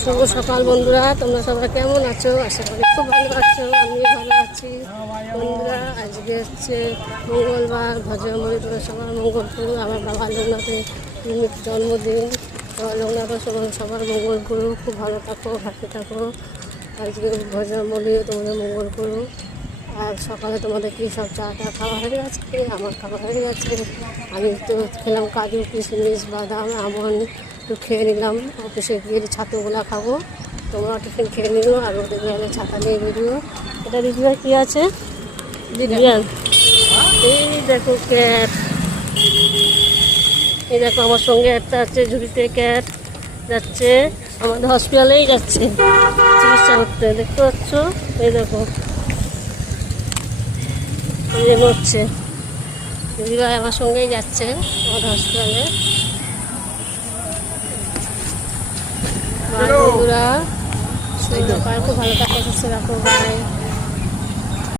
শুভ সকাল বন্ধুরা, তোমরা সবাই কেমন আছো? আশা করি খুব ভালো আছো, আমিও ভালো আছি। বন্ধুরা, আজকে হচ্ছে মঙ্গলবার, ভজনমণি, তোমরা সবার মঙ্গল করুক। আমার বাবা লোকনাথের জন্মদিন, বাবা লোকনাথের সবার মঙ্গল করুক, খুব ভালো থাকো, হাসি থাকো। আজকে ভজনমণি তোমাদের মঙ্গল করুক। আর সকালে তোমাদের কি সব চা টা খাওয়া হয়ে গেছে? আমার খাওয়া হয়ে গেছে। আমি তো খেলাম কাজু, কিশমিশ, বাদাম, আমন্ড একটু খেয়ে নিলাম। অফিসে গিয়ে ছাতুগুলা খাবো, তোমরা টিফিন খেয়ে নিও। আর ওদের গেলে ছাতা নিয়ে বেরিও। এটা দিদিভাই কী আছে? দিদিয়ান, এই দেখো ক্যাট, এই দেখো আমার সঙ্গে একটা আছে ঝুড়িতে ক্যাট, যাচ্ছে আমাদের হসপিটালেই যাচ্ছে চিকিৎসা করতে, দেখতে পাচ্ছ? এই দেখো হচ্ছে দিদিভাই আমার সঙ্গেই যাচ্ছে আমাদের হসপিটালে। বন্ধুরা, খুব ভালো কাজ রাখো, ভাই।